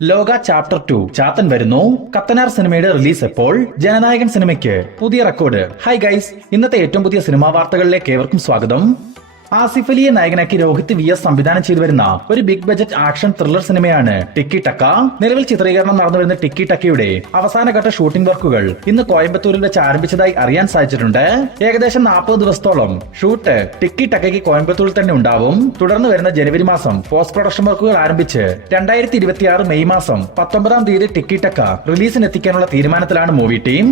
ലോക ചാപ്റ്റർ 2 ചാത്തൻ വരുന്നു. കത്തനാർ സിനിമയുടെ റിലീസ് എപ്പോൾ? ജനനായകൻ സിനിമയ്ക്ക് പുതിയ റെക്കോർഡ്. ഹായ് ഗൈസ്, ഇന്നത്തെ ഏറ്റവും പുതിയ സിനിമാ വാർത്തകളിലേക്ക് ഏവർക്കും സ്വാഗതം. ആസിഫ് അലിയെ നായകനാക്കി രോഹിത് VS സംവിധാനം ചെയ്തു വരുന്ന ഒരു ബിഗ് ബജറ്റ് ആക്ഷൻ ത്രില്ലർ സിനിമയാണ് ടിക്കി ടക്ക. നിലവിൽ ചിത്രീകരണം നടന്നു വരുന്ന ടിക്കി ടക്കയുടെ അവസാനഘട്ട ഷൂട്ടിംഗ് വർക്കുകൾ ഇന്ന് കോയമ്പത്തൂരിൽ വെച്ച് ആരംഭിച്ചതായി അറിയാൻ സാധിച്ചിട്ടുണ്ട്. ഏകദേശം 40 ദിവസത്തോളം ഷൂട്ട് ടിക്കി ടക്കയ്ക്ക് കോയമ്പത്തൂരിൽ തന്നെ ഉണ്ടാവും. തുടർന്ന് വരുന്ന ജനുവരി മാസം പോസ്റ്റ് പ്രൊഡക്ഷൻ വർക്കുകൾ ആരംഭിച്ച് 2026 മെയ് മാസം 19-ാം തീയതി ടിക്കി ടക്ക റിലീസിനെത്തിക്കാനുള്ള തീരുമാനത്തിലാണ് മൂവി ടീം.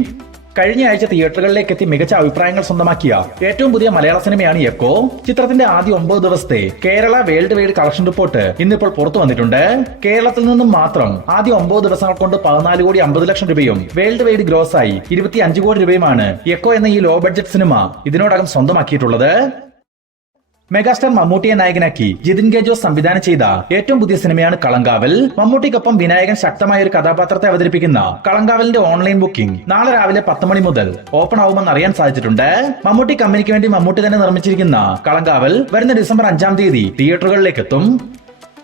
കഴിഞ്ഞ ആഴ്ച തിയേറ്ററുകളിലേക്ക് എത്തി മികച്ച അഭിപ്രായങ്ങൾ സ്വന്തമാക്കിയ ഏറ്റവും പുതിയ മലയാള സിനിമയാണ് എക്കോ. ചിത്രത്തിന്റെ ആദ്യ 9 ദിവസത്തെ Kerala world wide collection report ഇന്നിപ്പോൾ പുറത്തു വന്നിട്ടുണ്ട്. കേരളത്തിൽ നിന്നും മാത്രം ആദ്യ 9 ദിവസങ്ങൾ കൊണ്ട് 14,50,00,000 രൂപയും വേൾഡ് വൈഡ് ഗ്രോസ് ആയി 25 കോടി രൂപയുമാണ് എക്കോ എന്ന ഈ ലോ ബഡ്ജറ്റ് സിനിമ ഇതിനോടകം സ്വന്തമാക്കിയിട്ടുള്ളത്. മെഗാസ്റ്റാർ മമ്മൂട്ടിയെ നായകനാക്കി ജിതിൻ കെ ജോസ് സംവിധാനം ചെയ്ത ഏറ്റവും പുതിയ സിനിമയാണ് കളങ്കാവൽ. മമ്മൂട്ടിക്കൊപ്പം വിനായകൻ ശക്തമായ ഒരു കഥാപാത്രത്തെ അവതരിപ്പിക്കുന്ന കളങ്കാവലിന്റെ ഓൺലൈൻ ബുക്കിംഗ് നാളെ രാവിലെ 10 മണി മുതൽ ഓപ്പൺ ആവുമെന്ന് അറിയാൻ സാധിച്ചിട്ടുണ്ട്. മമ്മൂട്ടി കമ്പനിക്ക് വേണ്ടി മമ്മൂട്ടി തന്നെ നിർമ്മിച്ചിരിക്കുന്ന കളങ്കാവൽ വരുന്ന ഡിസംബർ 5-ാം തീയതി തിയേറ്ററുകളിലേക്ക് എത്തും.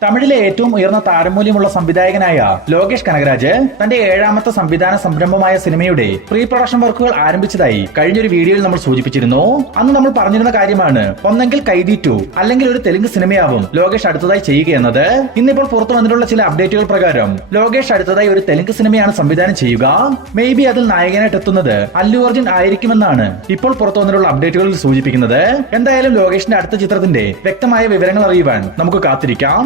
തമിഴിലെ ഏറ്റവും ഉയർന്ന താരമൂല്യമുള്ള സംവിധായകനായ ലോകേഷ് കനകരാജ് തന്റെ 7ാമത്തെ സംവിധാന സംരംഭമായ സിനിമയുടെ പ്രീ പ്രൊഡക്ഷൻ വർക്കുകൾ ആരംഭിച്ചതായി കഴിഞ്ഞൊരു വീഡിയോയിൽ നമ്മൾ സൂചിപ്പിച്ചിരുന്നു. അന്ന് നമ്മൾ പറഞ്ഞിരുന്ന കാര്യമാണ്, ഒന്നെങ്കിൽ കൈദി 2 അല്ലെങ്കിൽ ഒരു തെലുങ്ക് സിനിമയാവും ലോകേഷ് അടുത്തതായി ചെയ്യുകയെന്നത്. ഇന്നിപ്പോൾ പുറത്തു വന്നിട്ടുള്ള ചില അപ്ഡേറ്റുകൾ പ്രകാരം ലോകേഷ് അടുത്തതായി ഒരു തെലുങ്ക് സിനിമയാണ് സംവിധാനം ചെയ്യുക. മേ ബി അതിൽ നായകനായിട്ട് എത്തുന്നത് അല്ലു അർജുൻ ആയിരിക്കുമെന്നാണ് ഇപ്പോൾ പുറത്തു വന്നിട്ടുള്ള അപ്ഡേറ്റുകളിൽ സൂചിപ്പിക്കുന്നത്. എന്തായാലും ലോകേഷിന്റെ അടുത്ത ചിത്രത്തിന്റെ വ്യക്തമായ വിവരങ്ങൾ അറിയുവാൻ നമുക്ക് കാത്തിരിക്കാം.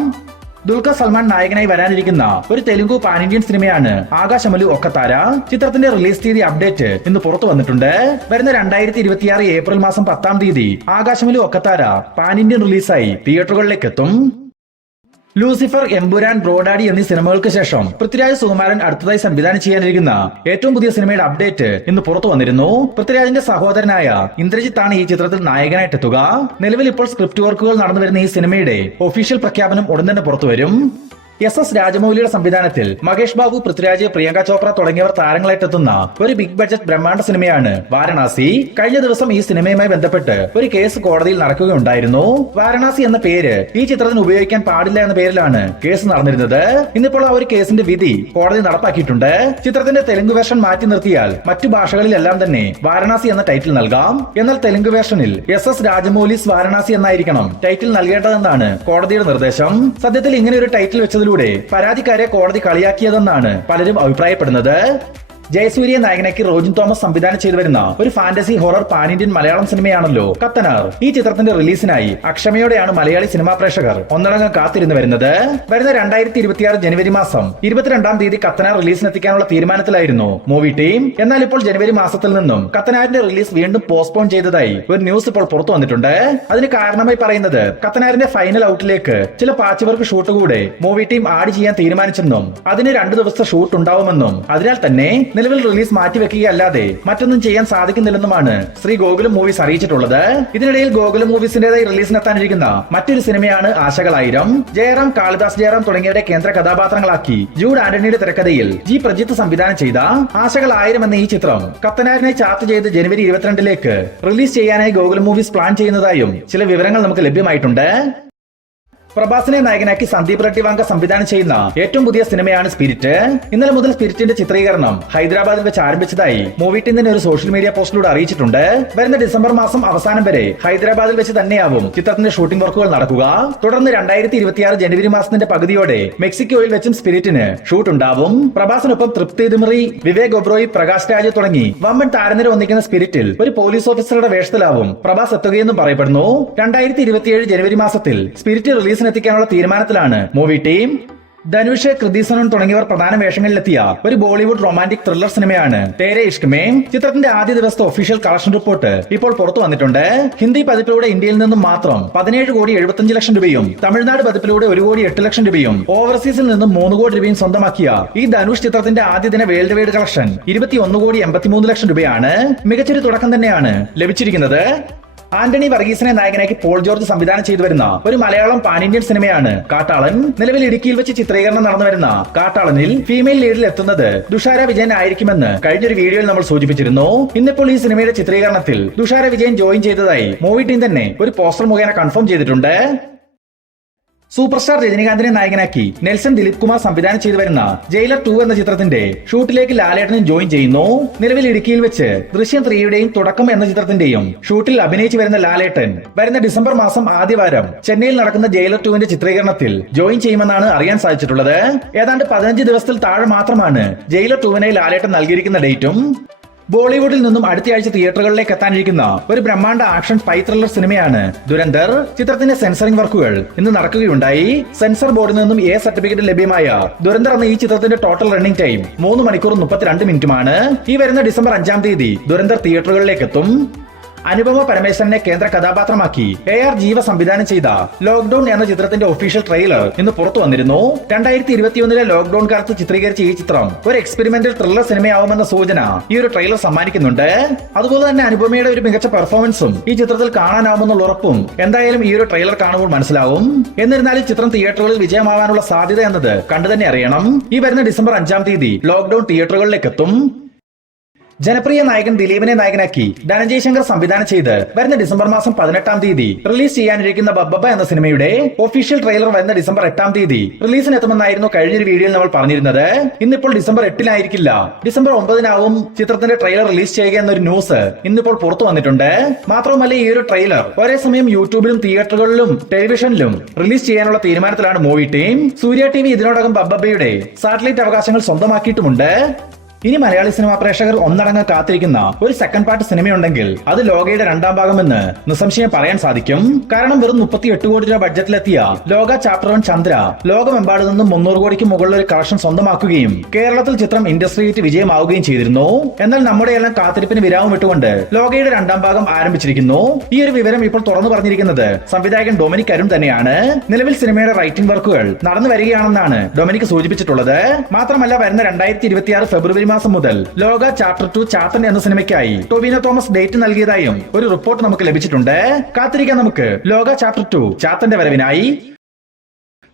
ദുൽഖർ സൽമാൻ നായകനായി വരാനിരിക്കുന്ന ഒരു തെലുങ്കു പാൻ ഇന്ത്യൻ സിനിമയാണ് ആകാശമലു ഒക്കത്താര. ചിത്രത്തിന്റെ റിലീസ് തീയതി അപ്ഡേറ്റ് ഇന്ന് പുറത്തു വന്നിട്ടുണ്ട്. വരുന്ന 2026 ഏപ്രിൽ മാസം 10-ാം തീയതി ആകാശമലു ഒക്കത്താര പാൻ ഇന്ത്യൻ റിലീസായി തിയേറ്ററുകളിലേക്ക് എത്തും. ലൂസിഫർ, എംപുരാൻ, ബ്രോഡാഡി എന്നീ സിനിമകൾക്ക് ശേഷം പൃഥ്വിരാജ് സുകുമാരൻ അടുത്തതായി സംവിധാനം ചെയ്യാനിരിക്കുന്ന ഏറ്റവും പുതിയ സിനിമയുടെ അപ്ഡേറ്റ് ഇന്ന് പുറത്തു വന്നിരുന്നു. പൃഥ്വിരാജിന്റെ സഹോദരനായ ഇന്ദ്രജിത്ത് ആണ് ഈ ചിത്രത്തിൽ നായകനായിട്ട് എത്തുക. നിലവിൽ ഇപ്പോൾ സ്ക്രിപ്റ്റ് വർക്കുകൾ നടന്നു വരുന്ന ഈ സിനിമയുടെ ഒഫീഷ്യൽ പ്രഖ്യാപനം ഉടൻ തന്നെ പുറത്തുവരും. SS രാജമൗലിയുടെ സംവിധാനത്തിൽ മഹേഷ് ബാബു, പൃഥ്വിരാജ്, പ്രിയങ്ക ചോപ്ര തുടങ്ങിയവർ താരങ്ങളായിട്ടെത്തുന്ന ഒരു ബിഗ് ബഡ്ജറ്റ് ബ്രഹ്മാണ്ഡ സിനിമയാണ് വാരണാസി. കഴിഞ്ഞ ദിവസം ഈ സിനിമയുമായി ബന്ധപ്പെട്ട് ഒരു കേസ് കോടതിയിൽ നടക്കുകയുണ്ടായിരുന്നു. വാരണാസി എന്ന പേര് ഈ ചിത്രത്തിന് ഉപയോഗിക്കാൻ പാടില്ല എന്ന പേരിലാണ് കേസ് നടന്നിരുന്നത്. ഇന്നിപ്പോൾ ആ ഒരു കേസിന്റെ വിധി കോടതി നടപ്പാക്കിയിട്ടുണ്ട്. ചിത്രത്തിന്റെ തെലുങ്ക് വേർഷൻ മാറ്റി നിർത്തിയാൽ മറ്റു ഭാഷകളിലെല്ലാം തന്നെ വാരണാസി എന്ന ടൈറ്റിൽ നൽകാം. എന്നാൽ തെലുങ്ക് വേർഷനിൽ SS രാജമൗലിസ് വാരണാസി എന്നായിരിക്കണം ടൈറ്റിൽ നൽകേണ്ടതെന്നാണ് കോടതിയുടെ നിർദ്ദേശം. സത്യത്തിൽ ഇങ്ങനെ ഒരു ടൈറ്റിൽ വെച്ചത് പരാതിക്കാരെ കോടതി കളിയാക്കിയതെന്നാണ് പലരും അഭിപ്രായപ്പെടുന്നത്. ജയസൂര്യ നായകനാക്കി റോജിൻ തോമസ് സംവിധാനം ചെയ്തു വരുന്ന ഒരു fantasy horror pan Indian Malayalam സിനിമയാണല്ലോ കത്തനാർ. ഈ ചിത്രത്തിന്റെ റിലീസിനായി അക്ഷമയോടെയാണ് മലയാളി സിനിമാ പ്രേക്ഷകർ ഒന്നടങ്കം കാത്തിരുന്നു വരുന്നത്. വരുന്ന 2026 ജനുവരി മാസം 22-ാം തീയതി കത്തനാർ റിലീസിനെത്തിക്കാനുള്ള തീരുമാനത്തിലായിരുന്നു മൂവി ടീം. എന്നാൽ ഇപ്പോൾ ജനുവരി മാസത്തിൽ നിന്നും കത്തനാരിന്റെ റിലീസ് വീണ്ടും പോസ്റ്റ്പോൺ ചെയ്തതായി ഒരു ന്യൂസ് ഇപ്പോൾ പുറത്തു വന്നിട്ടുണ്ട്. അതിന് കാരണമായി പറയുന്നത് കത്തനാരിന്റെ ഫൈനൽ ഔട്ടിലേക്ക് ചില പാച്ച് വർക്ക് ഷൂട്ട് കൂടെ മൂവി ടീം ആഡ് ചെയ്യാൻ തീരുമാനിച്ചെന്നും അതിന് 2 ദിവസത്തെ ഷൂട്ട് ഉണ്ടാവുമെന്നും അതിനാൽ തന്നെ നിലവിൽ റിലീസ് മാറ്റിവെക്കുകയല്ലാതെ മറ്റൊന്നും ചെയ്യാൻ സാധിക്കുന്നില്ലെന്നുമാണ് ശ്രീ ഗോകുലം മൂവീസ് അറിയിച്ചിട്ടുള്ളത്. ഇതിനിടയിൽ ഗോകുലം മൂവീസിന്റേതായി റിലീസിനെത്താനിരിക്കുന്ന മറ്റൊരു സിനിമയാണ് ആശകളായിരം. ജയറാം, കാളിദാസ് ജയറാം തുടങ്ങിയവരെ കേന്ദ്ര കഥാപാത്രങ്ങളാക്കി ജൂഡ് ആന്റണിയുടെ തിരക്കഥയിൽ G പ്രജിത്ത് സംവിധാനം ചെയ്ത ആശകളായിരം എന്ന ഈ ചിത്രം കത്തനാരിനെ ചാർട്ട് ചെയ്ത് ജനുവരി 22-ലേക്ക് റിലീസ് ചെയ്യാനായി ഗോകുലം മൂവീസ് പ്ലാൻ ചെയ്യുന്നതായും ചില വിവരങ്ങൾ നമുക്ക് ലഭ്യമായിട്ടുണ്ട്. പ്രഭാസിനെ നായകനാക്കി സന്ദീപ് റെഡ്ഡിവാങ്ക സംവിധാനം ചെയ്യുന്ന ഏറ്റവും പുതിയ സിനിമയാണ് സ്പിരിറ്റ്. ഇന്നലെ മുതൽ സ്പിരിറ്റിന്റെ ചിത്രീകരണം ഹൈദരാബാദിൽ വെച്ച് ആരംഭിച്ചതായി മൂവി ടീം തന്നെ ഒരു സോഷ്യൽ മീഡിയ പോസ്റ്റിലൂടെ അറിയിച്ചിട്ടുണ്ട്. വരുന്ന ഡിസംബർ മാസം അവസാനം വരെ ഹൈദരാബാദിൽ വെച്ച് തന്നെയാവും ചിത്രത്തിന്റെ ഷൂട്ടിംഗ് വർക്കുകൾ നടക്കുക. തുടർന്ന് 2026 ജനുവരി മാസത്തിന്റെ പകുതിയോടെ മെക്സിക്കോയിൽ വെച്ചും സ്പിരിറ്റിന് ഷൂട്ട് ഉണ്ടാവും. പ്രഭാസിനൊപ്പം തൃപ്തി ദിമറി, വിവേക് ഒബ്രോയി, പ്രകാശ് രാജ് തുടങ്ങി വമ്പൻ താരനിര ഒന്നിക്കുന്ന സ്പിരിറ്റിൽ ഒരു പോലീസ് ഓഫീസറുടെ വേഷത്തിലാവും പ്രഭാസ് എത്തുകയെന്നും പറയപ്പെടുന്നു. 2027 ജനുവരി മാസത്തിൽ സ്പിരിറ്റ് റിലീസ് എത്തിക്കാനുള്ള തീരുമാനത്തിലാണ് മൂവി ടീം. ധനുഷ്, കൃതി സനോൺ തുടങ്ങിയവർ പ്രധാന വേഷങ്ങളിലെത്തിയ ഒരു ബോളിവുഡ് റൊമാന്റിക് ത്രില്ലർ സിനിമയാണ് തേരെ ഇഷ്ക് മേ. ചിത്രത്തിന്റെ ആദ്യ ദിവസത്തെ ഒഫീഷ്യൽ കളക്ഷൻ റിപ്പോർട്ട് ഇപ്പോൾ പുറത്തു വന്നിട്ടുണ്ട്. ഹിന്ദി പതിപ്പിലൂടെ ഇന്ത്യയിൽ നിന്നും മാത്രം 17,75,00,000 രൂപയും തമിഴ്നാട് പതിപ്പിലൂടെ 1,08,00,000 രൂപയും ഓവർസീസിൽ നിന്നും 3 കോടി രൂപയും സ്വന്തമാക്കിയ ഈ ധനുഷ് ചിത്രത്തിന്റെ ആദ്യ ദിന വേൾഡ് വൈഡ് കളക്ഷൻ 21,83,00,000 രൂപയാണ്. മികച്ചൊരു തുടക്കം തന്നെയാണ് ലഭിച്ചിരിക്കുന്നത്. ആന്റണി വർഗീസിനെ നായകനാക്കി പോൾ ജോർജ് സംവിധാനം ചെയ്തു വരുന്ന ഒരു മലയാളം പാൻ ഇന്ത്യൻ സിനിമയാണ് കാട്ടാളൻ. നിലവിൽ ഇടുക്കിയിൽ വെച്ച് ചിത്രീകരണം നടന്നു വരുന്ന കാട്ടാളനിൽ ഫീമെയിൽ ലീഡിൽ എത്തുന്നത് തുഷാര വിജയൻ ആയിരിക്കുമെന്ന് കഴിഞ്ഞൊരു വീഡിയോയിൽ നമ്മൾ സൂചിപ്പിച്ചിരുന്നു. ഇന്നിപ്പോൾ ഈ സിനിമയുടെ ചിത്രീകരണത്തിൽ തുഷാര വിജയൻ ജോയിൻ ചെയ്തതായി മൂവി ടീം തന്നെ ഒരു പോസ്റ്റർ മുഖേന കൺഫേം ചെയ്തിട്ടുണ്ട്. സൂപ്പർ സ്റ്റാർ രജനീകാന്തിനെ നായകനാക്കി നെൽസൺ ദിലീപ് കുമാർ സംവിധാനം ചെയ്തു വരുന്ന ജയിലർ 2 എന്ന ചിത്രത്തിന്റെ ഷൂട്ടിലേക്ക് ലാലേട്ടനും ജോയിൻ ചെയ്യുന്നു. നിലവിൽ ഇടുക്കിയിൽ വെച്ച് ദൃശ്യം 3യുടെയും തുടക്കം എന്ന ചിത്രത്തിന്റെയും ഷൂട്ടിൽ അഭിനയിച്ചു വരുന്ന ലാലേട്ടൻ വരുന്ന ഡിസംബർ മാസം ആദ്യവാരം ചെന്നൈയിൽ നടക്കുന്ന ജയിലർ 2ന്റെ ചിത്രീകരണത്തിൽ ജോയിൻ ചെയ്യുമെന്നാണ് അറിയാൻ സാധിച്ചിട്ടുള്ളത്. ഏതാണ്ട് 15 ദിവസത്തിൽ താഴെ മാത്രമാണ് ജയിലർ 2വിനെ ലാലേട്ടൻ നൽകിയിരിക്കുന്ന ഡേറ്റും. ബോളിവുഡിൽ നിന്നും അടുത്തയാഴ്ച തിയേറ്ററുകളിലേക്ക് എത്താനിരിക്കുന്ന ഒരു ബ്രഹ്മാണ്ഡ ആക്ഷൻ സ്പൈ ത്രില്ലർ സിനിമയാണ് ദുരന്തർ. ചിത്രത്തിന്റെ സെൻസറിംഗ് വർക്കുകൾ ഇന്ന് നടക്കുകയുണ്ടായി. സെൻസർ ബോർഡിൽ നിന്നും എ സർട്ടിഫിക്കറ്റ് ലഭ്യമായ ദുരന്തർ എന്ന ഈ ചിത്രത്തിന്റെ ടോട്ടൽ റണ്ണിംഗ് ടൈം 3 മണിക്കൂർ 32 മിനിറ്റുമാണ്. ഈ വരുന്ന ഡിസംബർ 5-ാം തീയതി ദുരന്തർ തിയേറ്ററുകളിലേക്ക് എത്തും. അനുപമ പരമേശ്വരനെ കേന്ദ്ര കഥാപാത്രമാക്കി AR ജീവ സംവിധാനം ചെയ്ത ലോക്ക്ഡൌൺ എന്ന ചിത്രത്തിന്റെ ഒഫീഷ്യൽ ട്രെയിലർ ഇന്ന് പുറത്തു വന്നിരുന്നു. 2021 ലോക്ക്ഡൌൺ കാലത്ത് ചിത്രീകരിച്ച ഈ ചിത്രം ഒരു എക്സ്പെരിമെന്റൽ ത്രില്ലർ സിനിമയാവുമെന്ന സൂചന ഈ ഒരു ട്രെയിലർ സമ്മാനിക്കുന്നുണ്ട്. അതുപോലെ തന്നെ അനുപമയുടെ ഒരു മികച്ച പെർഫോമൻസും ഈ ചിത്രത്തിൽ കാണാനാവുമെന്നുള്ള ഉറപ്പും എന്തായാലും ഈ ഒരു ട്രെയിലർ കാണുമ്പോൾ മനസ്സിലാവും. എന്നിരുന്നാലും ചിത്രം തിയേറ്ററുകളിൽ വിജയമാവാനുള്ള സാധ്യത എന്നത് കണ്ടു തന്നെ അറിയണം. ഈ വരുന്ന ഡിസംബർ 5-ാം തീയതി ലോക്ക്ഡൌൺ തിയേറ്ററുകളിലേക്ക് എത്തും. ജനപ്രിയ നായകൻ ദിലീപിനെ നായകനാക്കി ധനഞ്ജയ് ശങ്കർ സംവിധാനം ചെയ്ത് വരുന്ന ഡിസംബർ മാസം 18-ാം തീയതി റിലീസ് ചെയ്യാനിരിക്കുന്ന ബബ്ബ എന്ന സിനിമയുടെ ഒഫീഷ്യൽ ട്രെയിലർ വരുന്ന ഡിസംബർ 8-ാം തീയതി റിലീസിനെത്തുമെന്നായിരുന്നു കഴിഞ്ഞൊരു വീഡിയോയിൽ നമ്മൾ പറഞ്ഞിരുന്നത്. ഇന്നിപ്പോൾ ഡിസംബർ 8-ലായിരിക്കില്ല, ഡിസംബർ 9-നാവും ചിത്രത്തിന്റെ ട്രെയിലർ റിലീസ് ചെയ്യുക എന്നൊരു ന്യൂസ് ഇന്നിപ്പോൾ പുറത്തു വന്നിട്ടുണ്ട്. മാത്രവുമല്ല ഈ ഒരു ട്രെയിലർ ഒരേ സമയം യൂട്യൂബിലും തിയേറ്ററുകളിലും ടെലിവിഷനിലും റിലീസ് ചെയ്യാനുള്ള തീരുമാനത്തിലാണ് മൂവി ടീം. സൂര്യ TV ഇതിനോടകം ബബ്ബയുടെ സാറ്റലൈറ്റ് അവകാശങ്ങൾ സ്വന്തമാക്കിയിട്ടുമുണ്ട്. ഇനി മലയാളി സിനിമാ പ്രേക്ഷകർ ഒന്നടങ്കം കാത്തിരിക്കുന്ന ഒരു സെക്കൻഡ് പാർട്ട് സിനിമയുണ്ടെങ്കിൽ അത് ലോകയുടെ 2ാം ഭാഗമെന്ന് നിസ്സംശയം പറയാൻ സാധിക്കും. കാരണം വെറും 38 കോടി രൂപ ബഡ്ജറ്റിലെത്തിയ ലോക ചാപ്റ്റർ 1 ചന്ദ്ര ലോകമെമ്പാട് നിന്നും 300 കോടിക്ക് മുകളിൽ ഒരു കളക്ഷൻ സ്വന്തമാക്കുകയും കേരളത്തിൽ ചിത്രം ഇൻഡസ്ട്രി ഹിറ്റ് വിജയമാവുകയും ചെയ്തിരുന്നു. എന്നാൽ നമ്മുടെ എല്ലാം കാത്തിരിപ്പിന് വിരാമം ഇട്ടുകൊണ്ട് ലോകയുടെ 2ാം ഭാഗം ആരംഭിച്ചിരിക്കുന്നു. ഈ ഒരു വിവരം ഇപ്പോൾ തുറന്നു പറഞ്ഞിരിക്കുന്നത് സംവിധായകൻ ഡൊമിനിക് അരുൺ തന്നെയാണ്. നിലവിൽ സിനിമയുടെ റൈറ്റിംഗ് വർക്കുകൾ നടന്നു വരികയാണെന്നാണ് ഡൊമിനിക് സൂചിപ്പിച്ചിട്ടുള്ളത്. മാത്രമല്ല വരുന്ന 2026 ഫെബ്രുവരി മാസം മുതൽ ലോക ചാപ്റ്റർ 2 ചാത്തൻ എന്ന സിനിമയ്ക്കായി ടൊവിനോ തോമസ് ഡേറ്റ് നൽകിയതായും ഒരു റിപ്പോർട്ട് നമുക്ക് ലഭിച്ചിട്ടുണ്ട്. കാത്തിരിക്കാൻ നമുക്ക് ലോക ചാപ്റ്റർ 2 ചാത്തന്റെ വരവിനായി.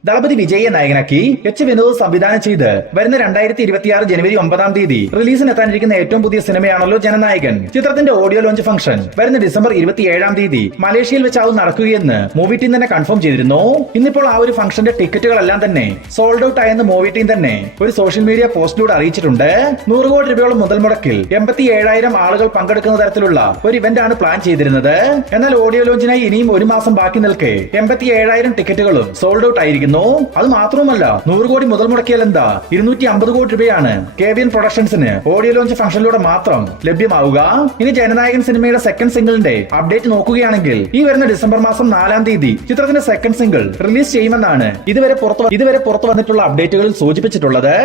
ദളപതി വിജയെ നായകനാക്കി വിനോദ് സംവിധാനം ചെയ്ത് വരുന്ന 2026 ജനുവരി 9-ാം തീയതി റിലീസിനെത്താനിരിക്കുന്ന ഏറ്റവും പുതിയ സിനിമയാണല്ലോ ജനനായകൻ. ചിത്രത്തിന്റെ ഓഡിയോ ലോഞ്ച് ഫംഗ്ഷൻ വരുന്ന ഡിസംബർ 27-ാം തീയതി മലേഷ്യയിൽ വെച്ചാവും നടക്കുകയെന്ന് മൂവി ടീം തന്നെ കൺഫേം ചെയ്തിരുന്നു. ഇന്നിപ്പോൾ ആ ഒരു ഫംഗ്ഷന്റെ ടിക്കറ്റുകളെല്ലാം തന്നെ സോൾഡ് ഔട്ട് ആയെന്ന് മൂവി ടീം തന്നെ ഒരു സോഷ്യൽ മീഡിയ പോസ്റ്റിലൂടെ അറിയിച്ചിട്ടുണ്ട്. 100 കോടി രൂപയോളം മുതൽ മുടക്കിൽ 87,000 ആളുകൾ പങ്കെടുക്കുന്ന തരത്തിലുള്ള ഒരു ഇവന്റ് ആണ് പ്ലാൻ ചെയ്തിരുന്നത്. എന്നാൽ ഓഡിയോ ലോഞ്ചിനായി ഇനിയും ഒരു മാസം ബാക്കി നിൽക്കെ 87,000 ടിക്കറ്റുകളും സോൾഡ് ഔട്ട് ആയിരിക്കുന്നു. അത് മാത്രവുമല്ല 100 കോടി മുതൽ മുടക്കിയാൽ എന്താ 250 കോടി രൂപയാണ് KVN പ്രൊഡക്ഷൻസിന് ഓഡിയോ ലോഞ്ച് ഫംഗ്ഷനിലൂടെ മാത്രം ലഭ്യമാവുക. ഇനി ജനനായകൻ സിനിമയുടെ സെക്കൻഡ് സിംഗിളിന്റെ അപ്ഡേറ്റ് നോക്കുകയാണെങ്കിൽ ഈ വരുന്ന ഡിസംബർ മാസം 4-ാം തീയതി ചിത്രത്തിന്റെ സെക്കൻഡ് സിംഗിൾ റിലീസ് ചെയ്യുമെന്നാണ് ഇതുവരെ പുറത്തു വന്നിട്ടുള്ള അപ്ഡേറ്റുകളിൽ സൂചിപ്പിച്ചിട്ടുള്ളത്.